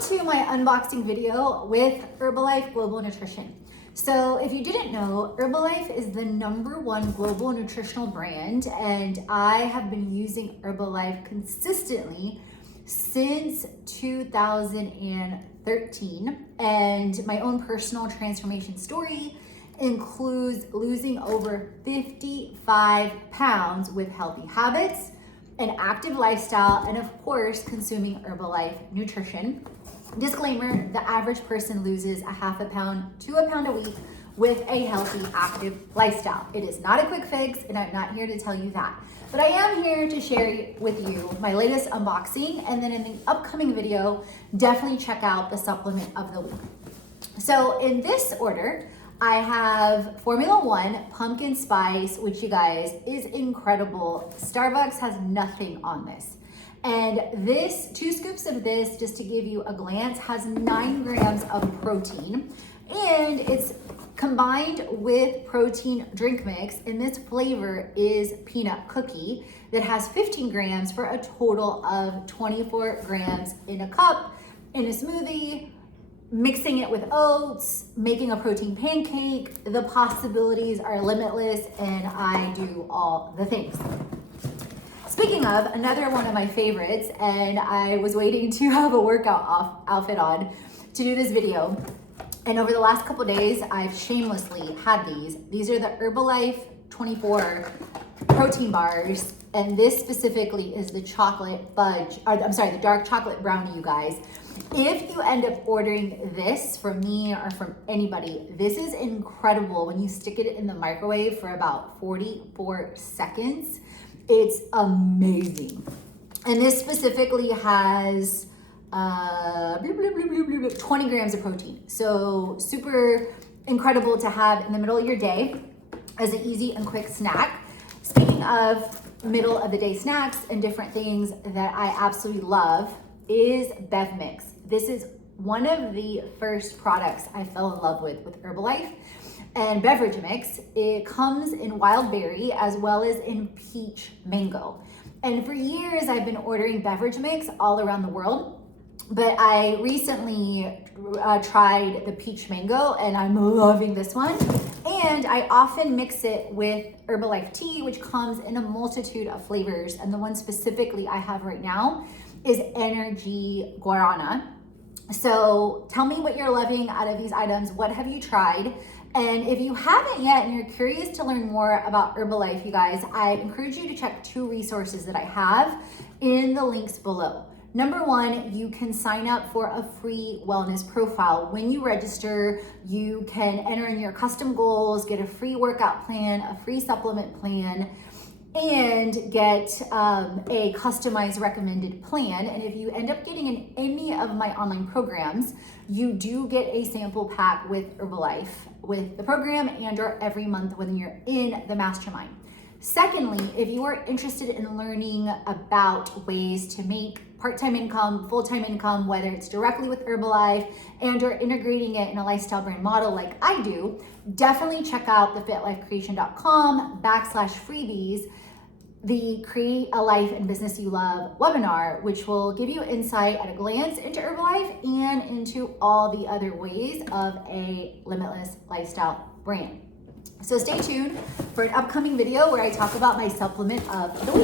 to my unboxing video with Herbalife Global Nutrition. So if you didn't know, Herbalife is the #1 global nutritional brand, and I have been using Herbalife consistently since 2013. And my own personal transformation story includes losing over 55 pounds with healthy habits, an active lifestyle, and of course, consuming Herbalife Nutrition. Disclaimer, the average person loses a half a pound to a pound a week with a healthy, active lifestyle. It is not a quick fix, and I'm not here to tell you that. But I am here to share with you my latest unboxing, and then in the upcoming video, definitely check out the supplement of the week. So in this order, I have Formula One Pumpkin Spice, which you guys is incredible. Starbucks has nothing on this. And this, 2 scoops of this, just to give you a glance, has 9 grams of protein. And it's combined with protein drink mix. And this flavor is peanut cookie that has 15 grams for a total of 24 grams in a cup, in a smoothie, mixing it with oats, making a protein pancake. The possibilities are limitless, and I do all the things. Speaking of, another one of my favorites, and I was waiting to have a workout outfit on to do this video. And over the last couple days, I've shamelessly had these. These are the Herbalife 24 protein bars. And this specifically is the chocolate fudge, or I'm sorry, the dark chocolate brownie, you guys. If you end up ordering this from me or from anybody, this is incredible when you stick it in the microwave for about 44 seconds. It's amazing. And this specifically has 20 grams of protein. So super incredible to have in the middle of your day as an easy and quick snack. Speaking of middle of the day snacks and different things that I absolutely love is Bev Mix. This is one of the first products I fell in love with Herbalife. And Beverage Mix, it comes in wild berry as well as in peach mango. And for years I've been ordering Beverage Mix all around the world, but I recently tried the peach mango and I'm loving this one. And I often mix it with Herbalife tea, which comes in a multitude of flavors. And the one specifically I have right now is NRG Guarana. So tell me what you're loving out of these items. What have you tried? And if you haven't yet and you're curious to learn more about Herbalife, you guys, I encourage you to check 2 resources that I have in the links below. Number 1, you can sign up for a free wellness profile. When you register, you can enter in your custom goals, get a free workout plan, a free supplement plan, and get a customized recommended plan. And if you end up getting in any of my online programs, you do get a sample pack with Herbalife, with the program and/or every month when you're in the mastermind. Secondly, if you are interested in learning about ways to make part-time income, full-time income, whether it's directly with Herbalife and/or integrating it in a lifestyle brand model like I do, definitely check out the fitlifecreation.com/freebies, the Create a Life and Business You Love webinar, which will give you insight at a glance into Herbalife and into all the other ways of a limitless lifestyle brand. So stay tuned for an upcoming video where I talk about my supplement of the week.